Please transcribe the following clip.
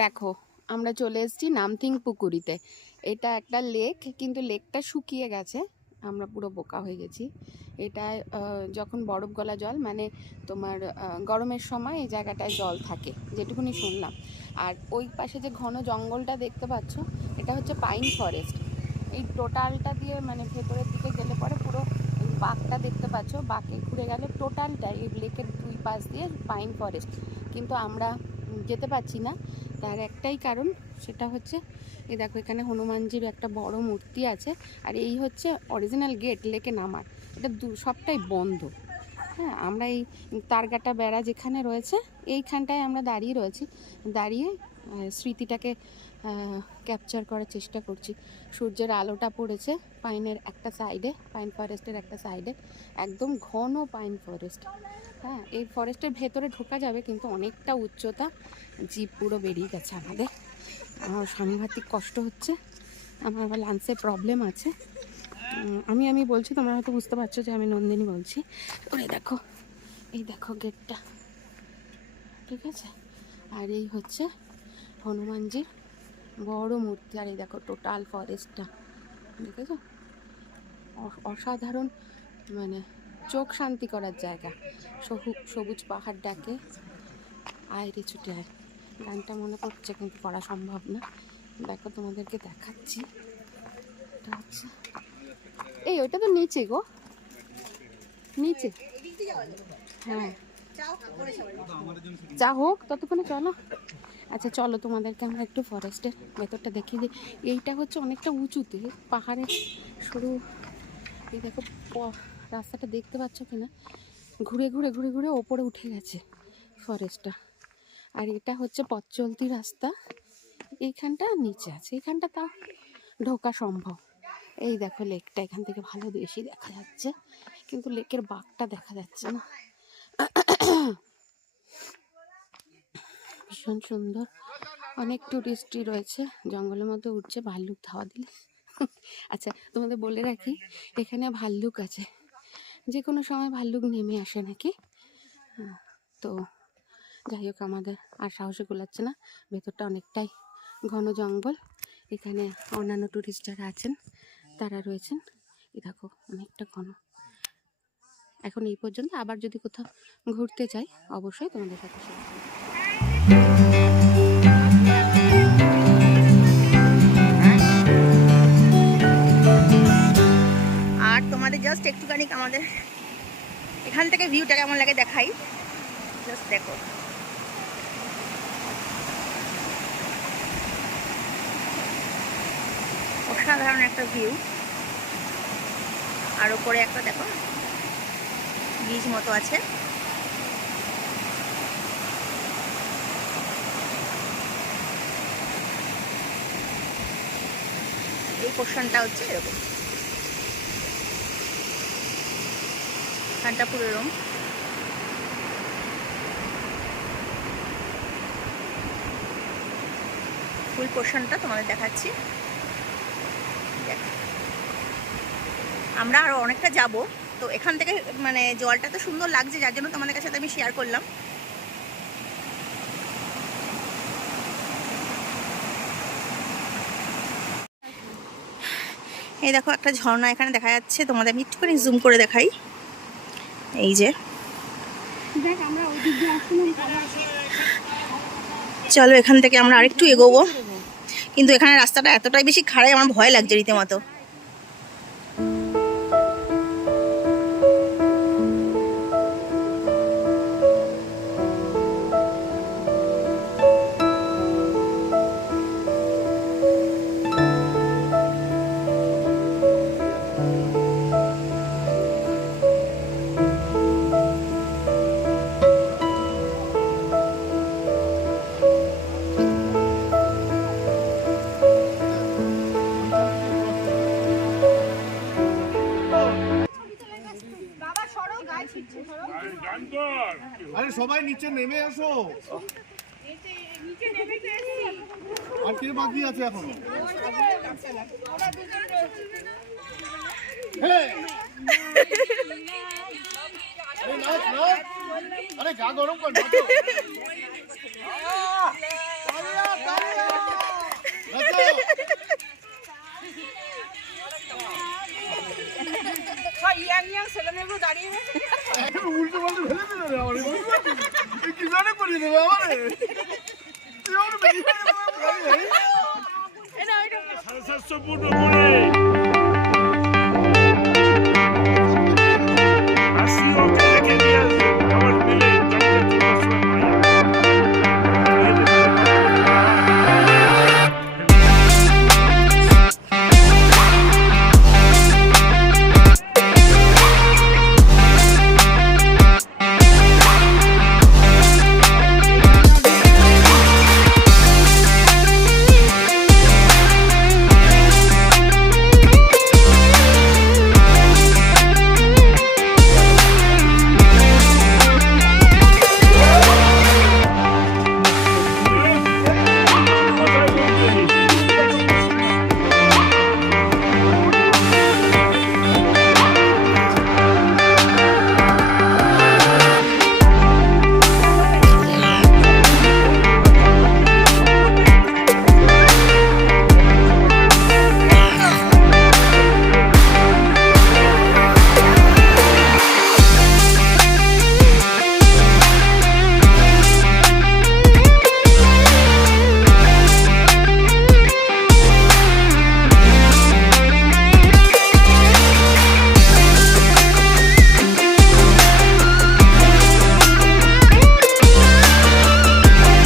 দেখো, আমরা চলে এসেছি নামথিং পুকুরিতে। এটা একটা লেক কিন্তু লেকটা শুকিয়ে গেছে। আমরা পুরো বোকা হয়ে গেছি। এটা যখন বরফ গলা জল মানে তোমার গরমের সময় এই জায়গাটায় জল থাকে, যেটুকুনি শুনলাম। আর ওই পাশে যে ঘন জঙ্গলটা দেখতে পাচ্ছ, এটা হচ্ছে পাইন ফরেস্ট এই টোটালটা দিয়ে মানে ভেতরের দিকে গেলে পরে পুরো বাঁকটা দেখতে পাচ্ছ, বাঘে ঘুরে গেলে টোটালটা এই লেকের দুই পাশ দিয়ে পাইন ফরেস্ট। কিন্তু আমরা যেতে পারছি না, তার একটাই কারণ সেটা হচ্ছে, এই দেখো এখানে হনুমানজির একটা বড় মূর্তি আছে, আর এই হচ্ছে অরিজিনাল গেট লেকে নামার। এটা সবটাই বন্ধ। হ্যাঁ আমরা এই তারগাটা বেড়া যেখানে রয়েছে, এইখানটায় আমরা দাঁড়িয়ে রয়েছি। দাঁড়িয়ে স্মৃতিটাকে ক্যাপচার করার চেষ্টা করছি। সূর্যের আলোটা পড়েছে পাইনের একটা সাইডে পাইন ফরেস্টের একটা সাইডে একদম ঘন পাইন ফরেস্ট। হ্যাঁ এই ফরেস্টের ভেতরে ঢোকা যাবে কিন্তু অনেকটা উচ্চতা জিপ পুরো বেরিয়ে গেছে আমাদের। আমার সাংঘাতিক কষ্ট হচ্ছে, আমার আবার লাঞ্চে প্রবলেম আছে। আমি আমি বলছি, তোমরা হয়তো বুঝতে পারছ যে আমি নন্দিনী বলছি। ওরে দেখো, এই দেখো গেটটা ঠিক আছে? আর এই হচ্ছে হনুমানজির বড় মূর্তি, আর এই দেখো টোটাল ফরেস্টটা দেখেছ অসাধারণ মানে চোখ শান্তি করার জায়গা। সবু- সবুজ পাহাড় ডাকে, আয় রে ছুটে আয়। গানটা মনে পড়ছে, কিন্তু করা সম্ভব না। দেখো তোমাদেরকে দেখাচ্ছি। এটা হচ্ছে ওইটা তো নিচে গো। নিচে। হ্যাঁ। যা হোক, ততক্ষণে চলো। আচ্ছা চলো তোমাদেরকে আমরা একটু ফরেস্টের ভেতরটা দেখিয়ে দিই। এইটা হচ্ছে অনেকটা উঁচুতে পাহাড়ে সরু এই দেখো রাস্তাটা দেখতে পাচ্ছ কিনা? ঘুরে ঘুরে ঘুরে ঘুরে ওপরে উঠে গেছে ফরেস্টটা আর এটা হচ্ছে পথ রাস্তা। এইখানটা নিচে আছে। এইখানটা তা ঢোকা সম্ভব। এই দেখো লেকটা এখান থেকে ভালো বেশি দেখা যাচ্ছে। কিন্তু লেকের বাঘটা দেখা যাচ্ছে না। ভীষণ সুন্দর। অনেক টুরিস্টই রয়েছে। জঙ্গলের মধ্যে উঠছে ভাল্লুক ধাওয়া দিলে। আচ্ছা তোমাদের বলে রাখি এখানে ভাল্লুক আছে। যে কোনো সময় ভাল্লুক নেমে আসে নাকি? হ্যাঁ, তো যাই হোক আমাদের আর সাহসে গোলাচ্ছে না। ভেতরটা অনেকটাই ঘন জঙ্গল। এখানে অন্যান্য টুরিস্ট যারা আছেন তারা রয়েছেন এই দেখো অনেকটা ঘন। এখন এই পর্যন্ত আবার যদি কোথাও ঘুরতে যাই, অবশ্যই তোমাদের সাথে আর তোমাদের জাস্ট একটুখানি আমাদের এখান থেকে ভিউটা কেমন লাগে দেখাই। জাস্ট দেখো। অসাধারণ একটা ভিউ আর ওপরে একটা দেখো বীজ মতো আছে। এই পোর্শনটা হচ্ছে এরকম। পুরো এরকম ফুল পোর্শনটা তোমাদের দেখাচ্ছি। আমরা আরও অনেকটা যাব। তো এখান থেকে মানে জলটা তো সুন্দর লাগছে যার জন্য তোমাদের কাছে আমি শেয়ার করলাম। এই দেখো একটা ঝর্ণা এখানে দেখা যাচ্ছে। তোমাদের আমি একটুখানি জুম করে দেখাই। এই যে। চলো এখান থেকে আমরা আরেকটু এগোবো। কিন্তু এখানে রাস্তাটা এতটাই বেশি খাড়াই আমার ভয় লাগছে রীতিমতো। আরে সবাই নিচে নেমে আসো আর কে বাকি আছে এখন? আরে গা গরম কর ইয়াং ইয়াং ছেলে দাঁড়িয়ে উল্টো পাল্টে ফেলে দিল রে আমার কি জানে করিয়ে দেবে আমার? সাড়ে সাতশো ফুট ওপরে